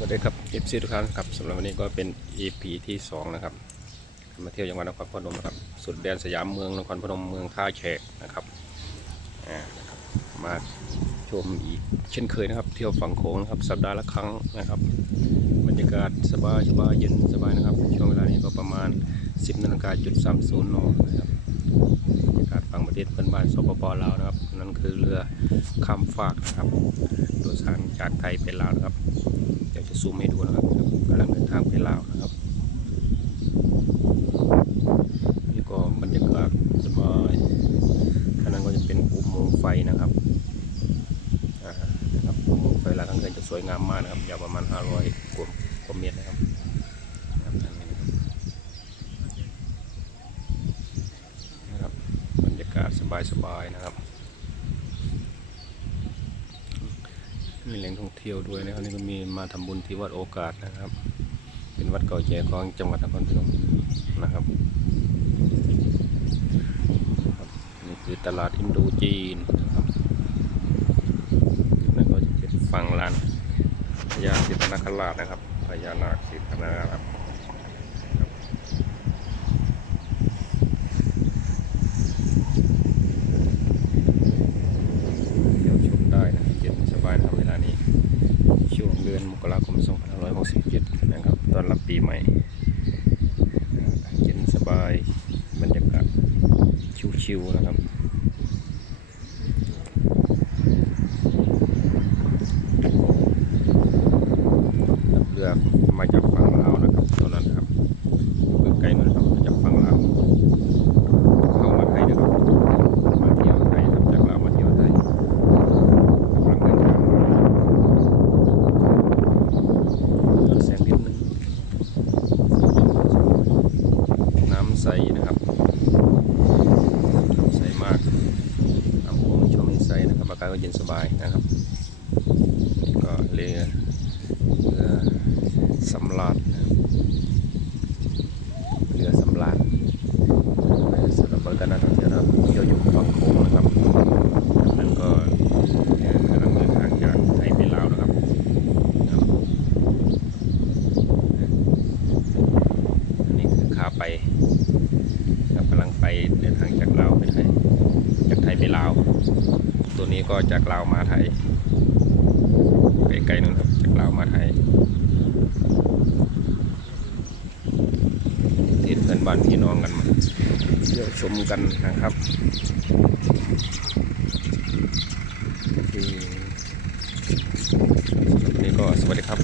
สวัสดีครับเอฟซีทุกท่านครับสำหรับวันนี้ก็เป็น EP ที่ 2 นะครับ มาเที่ยวจังหวัดนครพนมนะครับ สุดแดนสยามเมืองนครพนมเมืองท่าแขกนะครับมาชมอีกเช่นเคยนะครับ เที่ยวฝั่งโขงนะครับสัปดาห์ละครั้งนะครับ บรรยากาศสบายสบายเย็นสบายนะครับ ช่วงเวลานี้ก็ประมาณ 10นาฬิกาจุด30นย์นะครับบรรยากาศฝั่งประเทศเพื่อนบ้านสปปลาวนะครับ นั่นคือเรือข้ามฟากนะครับโดยสารจากไทยไปลาวนะครับ ซูมให้ดูนะครับกำลังเดินทางไปลาวนะครับ นี่ก็บรรยากาศสบายข้างนั้นก็จะเป็นอุโมงค์ไฟนะครับนะครับอุโมงค์ไฟลาวข้างเกินจะสวยงามมากนะครับยาวประมาณ 500กว่ากว่าเมตรนะครับนะครับอันนี้นะครับนะครับบรรยากาศสบายๆนะครับ มีแหล่งท่องเที่ยวด้วยนะครับนี่ก็มีมาทำบุญที่วัดโอกาสนะครับ เป็นวัดเก่าแก่ของจังหวัดนครพนมนะครับนี่คือตลาดอินโดจีนนะครับนั่นก็จะเป็นฝั่งลานพญาศิษนาคราชนะครับพญานาคศิษนาคราชครับเที่ยวชมได้นะครับเย็นสบายนะครับเวลานี้ ช่วงเดือนมกรา คม 2567 นะครับตอนรับปีใหม่เย็นสบายบรรยากาศชิวๆนะครับ เรือมาจากฝั่งลาวนะครับตอนนั้นครับอยู่ใกล้ๆนั่นครับมาจากฝั่งลาวเข้ามาไทยนะครับ มาเที่ยวไทยครับจากลาวมาเที่ยวไทยกำลังเดินทางมา ลดแสงนิดนึง น้ำใสนะครับน้ำใสมากน้ำโขงช่วงนี้ใสนะครับอากาศก็เย็นสบายนะครับนี่ก็เรือเรือสำราญนเรือสำราญสำหรับการนักท่องเที่ยวนะครับเที่ยวอยู่ฝั่งโขงนะครับนั่นก็เรือกำลังเดินทางจากไทยไปลาวนะครับนนี้คือขาไป ไปเดินทางจากลาวไปไทย จากไทยไปลาว ตัวนี้ก็จากลาวมาไทยไปไกลนู่นครับจากลาวมาไทยที่เพื่อนบ้านพี่น้องกันมาเที่ยวชมกันนะครับคือสำหรับวันนี้ก็สวัสดีครับ